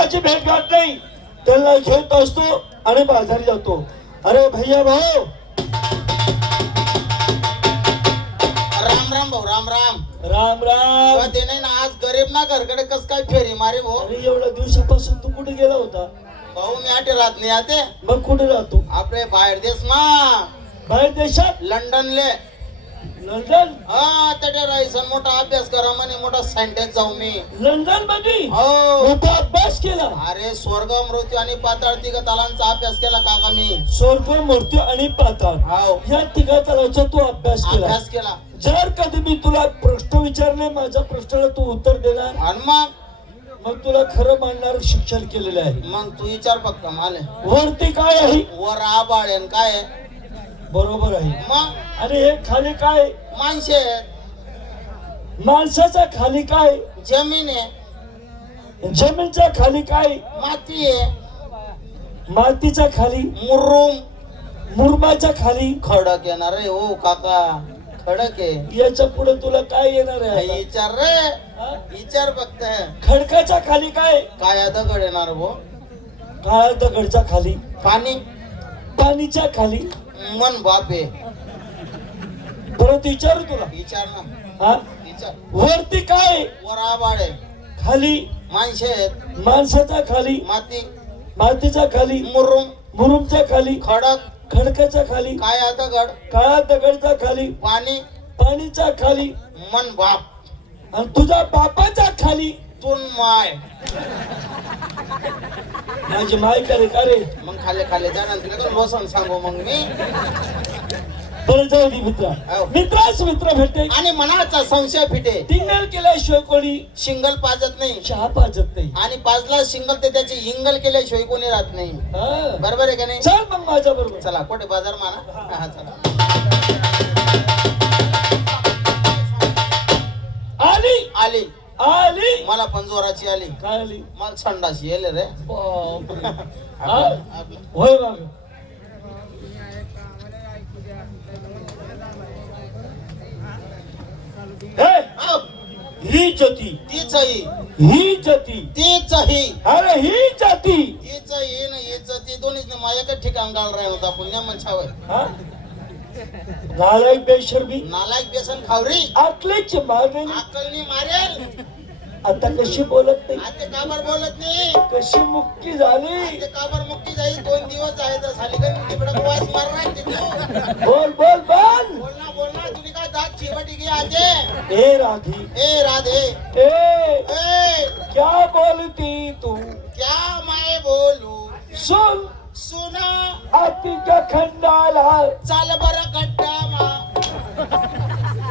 माझी भेट गाठ नाही, त्यांना घेत असतो आणि बाजारी जातो. अरे भैया भाऊ, राम राम भाऊ, राम राम. राम राम. ते नाही ना, आज गरीब ना घरकडे कस काय फेरी मारे भाऊ. अरे एवढ्या दिवसापासून तू कुठे गेला होता? भाऊ मी आटे राहत नाही आते. मग कुठे राहतो? आपले बाहेर देश मा, बाहेर देशात? लंडनले. लंडन? हा त्याच्या राहायचं, मोठा अभ्यास करा म्हणे, मोठा सायंटिस्ट जाऊ मी. लंडन मध्ये हो मोठा अभ्यास केला? अरे स्वर्ग मृत्यू आणि पाताळ तिघ तालांचा अभ्यास केला काका मी. स्वर्ग मृत्यू आणि पाताळ हो या तिघा तलाचा तू अभ्यास केला? अभ्यास केला. जर कधी मी तुला प्रश्न विचारले, माझ्या प्रश्नाला तू उत्तर देणार, आणि मग तुला खरं मानणार शिक्षण केलेलं आहे. मग तू विचार फक्त माले. वरती काय आहे? वर आबाळ आहे काय आहे? बरोबर आहे. मग आणि हे खाली काय? माणसे आहेत. माणसाचा खाली काय? जमीन आहे. जमीनच्या खाली काय? माती आहे. मातीच्या खाली? मुरुम. मुरमाच्या खाली? खडक येणार रे हो काका, खडक आहे. याच्या पुढे तुला काय येणार आहे? विचार रे, हा? विचार फक्त. खडकाच्या खाली काय? काय दगड येणार भो. काळ्या दगडच्या खाली? पाणी. पाणीच्या खाली? मन बापे. परत विचारू तुला? विचार ना. हा? विचार. वरती काय? वर आबाळ आहे. खाली? माणसे आहेत. माणसाच्या खाली? माती. मातीच्या खाली? मुरुम. मुरुमच्या खाली? खडक. खडकाच्या खाली? काय दगड. काळ्या दगडच्या खाली? पाणी. पाणीच्या खाली? मन बाप. आणि तुझ्या बापाच्या खाली? तून माय. माझी माय करे का रे? मग खाले खाले जाणार तुला का बसून सांगू मग मी. बरं जाऊ दे मित्रा. हो. मित्राच मित्र भेटते आणि मनाचा संशय फिटे. टिंगल केल्याशिवाय कोणी शिंगल पाजत नाही. चहा पाजत नाही. आणि पाजला शिंगल ते त्याची हिंगल केल्याशिवाय कोणी राहत नाही. हा. बरोबर आहे का नाही? चल मग माझ्या बरोबर. चला कुठे बाजार माना. हा चला. आली आली. आली. मला पण जोराची आली. काय आली? मला संडाशी येले रे. बापरे. हा? आपलं. होय बाबा. हे, आव. ही जाती, तीच ही. ही जाती, तीच ही. अरे ही जाती. तीच ही ना हीच ती दोन्हीच नाही माझ्या ठिकाण गाळ राहिलो होता पुण्या मनछावर. हा? नालायक बेशर्मी, नालायक बेसन खावरी. आकलेच मागणी. अक्कलनी मारेल. आता कशी बोलत नाही? आता काबर बोलत नाही. कशी मुक्ती झाली? आता काबर मुक्ती जाईल. 2 दिवस आहे तर साली काय तिकडे वास मारणार तिकडे. बोल बोल बोल. बोल ना तुम्ही काय दात चिवटी की आजे. ए राधी, ए राधे. ए ए क्या बोलती तू? क्या मैं बोलू. सुन, सुना. आतीच्या खंडाला चाल बरं गड्डा मा.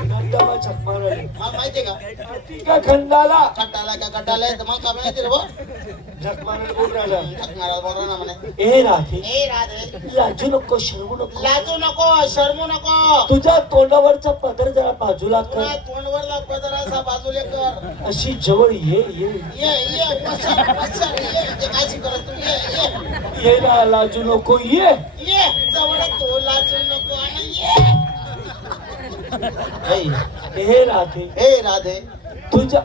गड्डा छप्पा मला माहितीये का आतीच्या खंडाला कट्टाला का कट्टाला आहे तर मला का माहिती रे भाऊ. झकमारा बोल राहिला. टाकणारा बोलला ना म्हणे. ए राधी, ए राधे. लाजू नको, शरमू नको. लाजू नको, शरमू नको. तुझ्या तोंडावरचा पदर जरा बाजूला कर. तुला तोंडवरला पदर असा बाजूले कर. अशी जवळ ये ये ये पसर पसर ये. ते काय शिकवलं तू. ये ये ना, लाजू नको, ये. ये जवळ तो लाजू नको आणि ये. हे राधे, हे राधे. तुझ्या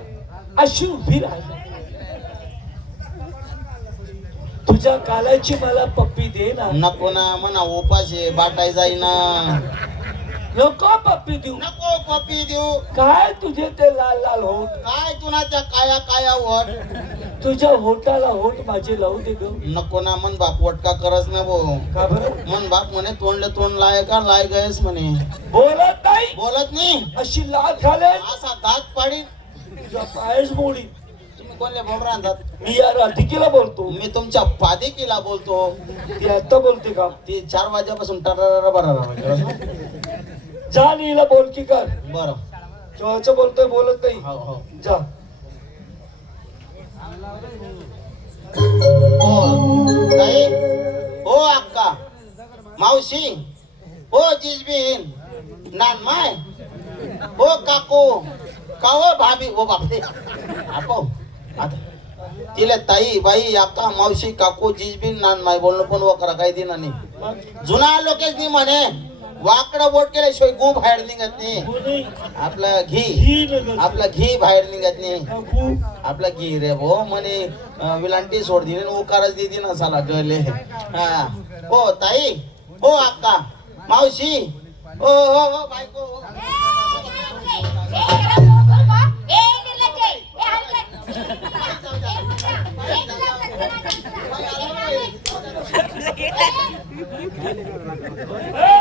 अशी उभी राहिली. तुझ्या कालाची मला पप्पी दे ना. नको ना म्हणा उपाशी बाटाय जाईना. नको पप्पी देऊ. नको पपी देऊ. काय तुझे ते लाल लाल होठ? काय तुला त्या काया काया वर. तुझ्या होटाला होट माझे लावू दे ग. नको ना मन बाप वटका करस ना भाऊ. का बरं? मन बाप म्हणे तोंडले तोंड लाय का लाय गयस म्हणे. बोलत नाही. बोलत नाही. अशी लाल घाले असा दात पाडी. तुझ्या पायच मोडी. तुम्ही कोणले बोल राहतात. मी या राधिकेला बोलतो. मी तुमच्या पादिकीला बोलतो. ती आता बोलते का? ती 4 वाजल्यापासून टरारा बरा. जा नीला बोल की कर. बरं. जेव्हाचं बोलतोय बोलत नाही. हो हो. जा. हो ताई. हो अक्का. मावशी. हो जिजबीन. नान माय. हो काकू. का हो भाभी. हो बापरे. आपो आता तिला ताई बाई अक्का मावशी काकू जिजबीन नान माय बोलणं पण वकरा काही दिना नाही. जुना लोकेच नाही म्हणे. वाकडा बोट केल्याशिवाय गू बाहेर निघत नाही. कोणी आपला घी ही नगर आपला घी बाहेर निघत नाही. काकू आपला घी रे भो म्हणे विलांटी सोड दिली उकारच दिली ना साला गले. हा हो ताई हो अक्का मावशी हो हो हो बायको हो. ए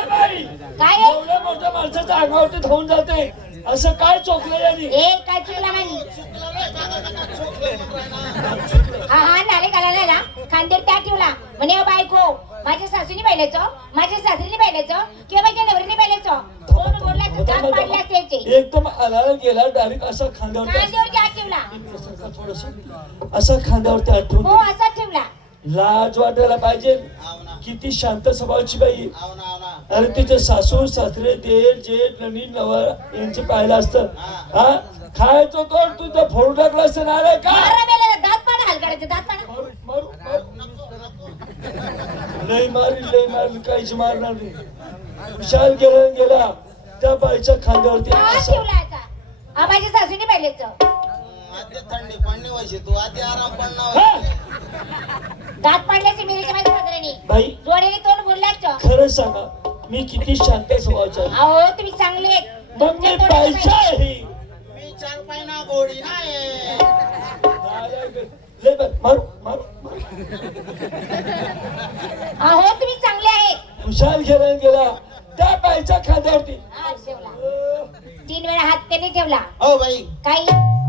बाई, काय एवढ्या मोठ्या माणसाच्या अंगावरती धावून जाते असं काय चोकलं यांनी? काय चुकला नाही. हा नाले घालायला ना खांदेर त्या ठेवला म्हणे "ओ बायको माझ्या सासूनी पाहिल्याचं माझ्या सासरीने पाहिल्याचं किंवा माझ्या नवरीने पाहिल्याचं कोण बोलला दात पाडले असायचे एकदम आला गेला डायरेक्ट असा खांद्यावरती खांद्यावरती हात ठेवला थोडस असा खांद्यावरती आठवून हो असा ठेवला लाज वाटायला पाहिजे. आव ना किती शांत स्वभावाची बाई. आव ना आव ना. अरे तिचे सासू सासरे देर जेठ नणी नवर यांचे पाहिलं असतं. हा खायचं तो तुझं फोडून टाकलं असतं ना रे का मारा मेला दात पाडा हाल करायचे दात पाडा मारू, मारू, मारू. लय मारी काहीच मारणार नाही. विशाल गेला त्या बाईच्या खांद्यावरती हात असा ठेवला आता हा माझ्या सासूने पाहिल्याचं आधी थंडी पडणे व्हायची तू आधी आराम पडणं हा? दात पाडल्याचे मेरेच्या माझ्या सासऱ्याने बाई जोडीने तोंड बोलल्याचं खरं सांगा मी किती शांत स्वभावाचा आहे. अहो तुम्ही चांगले आहेत. मग मी पैसा आहे. मी चार पायना गोडी नाही. लय बरं, मारू मारू मारू. अहो तुम्ही चांगले आहेत. विशाल गेला त्या बाईच्या खांद्यावरती हात ठेवला 3 वेळा हात त्याने ठेवला हो बाई काही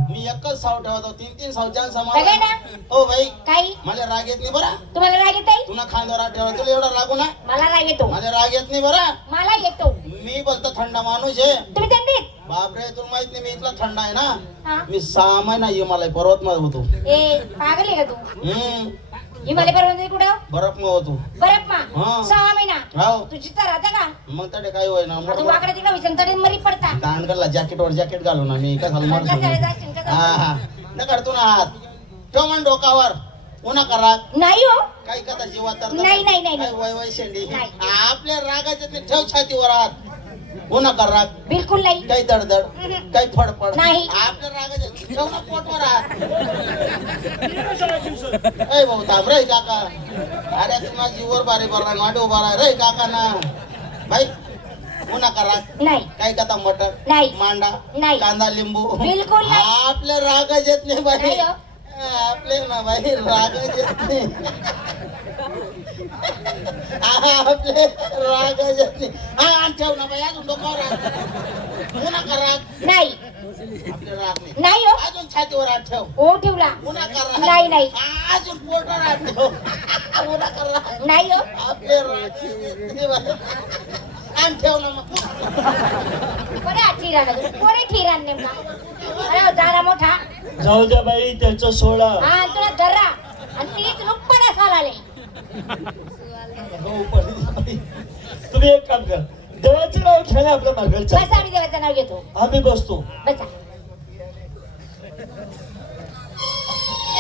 मी एकच साव ठेवतो 3-3 सावच्या बघा समान. ना हो बाई काही मला राग येत नाही बरं. तुम्हाला राग येत आहे तुला खांद्यावर हात ठेवा तुला एवढा रागू ना. मला राग येतो मला राग येत नाही बरं. मला येतो मी बोलतो थंड माणूस आहे. तुम्ही थंडीत बापरे तुला माहित नाही मी इथला थंड आहे ना. हा मी 6 महिना हिमालय पर्वत मध्ये होतो. ए पागल आहे का तू हिमालय पर्वत कुठं बरफ मध्ये होतो. बरफ मा हा. 6 महिना हो तुझी तर राहता का मग तडे काय होय ना आता वाकडा तिकडे विसन तरी मरी पडता दांडगरला जॅकेटवर जॅकेट घालून आणि एका कसं माणूस जायचं, कसं हा हा न काढतो ना हात ठेव मन डोकावर उन्हा करा नाही हो काही कथा जीवात तर नाही, नाही, नाही, नाही. वय वय शेंडी नाही. आपल्या रागाचे ते ठेव छातीवर हात उन्हा कर राग बिलकुल नाही काही दडदड काही फडफड नाही. आपल्या रागाचे ठेव ना पोटवर हात. ए भाऊ थांब रे काका अरे तुला जीवर बारे बरा माडे उभा राह रे काका ना भाई उन्हा करा नाही काही कथा मटर नाही. मांडा नाही. कांदा लिंबू बिलकुल नाही. आपल्या रागाच येत नाही बाई नाही हो. आपले ना बाई रागाच येत नाही आपले रागाच येत नाही हा ठेव ना बाई अजून डोकावर हात. उन्हा करा नाही आपले राग नाही नाही हो अजून छातीवर हात ठेव हो ठेवला उन्हा करा नाही, नाही. अजून पोटावर हात ठेव उन्हा करा नाही हो आपले राग येत नाही बाई. आण ठेव ना मग कोणी ठिराण कोणी ठिराण नेमका अरे झाला मोठा जाऊ द्या बाई त्यांचं सोडा. हा तुला जरा आणि तीच नुकपण असायला आले हो, पण बाई, तुम्ही एक काम करा देवाचं नाव घ्या ना आपल्या मागडचं. बस आम्ही देवाचं नाव घेतो आम्ही बसतो बसा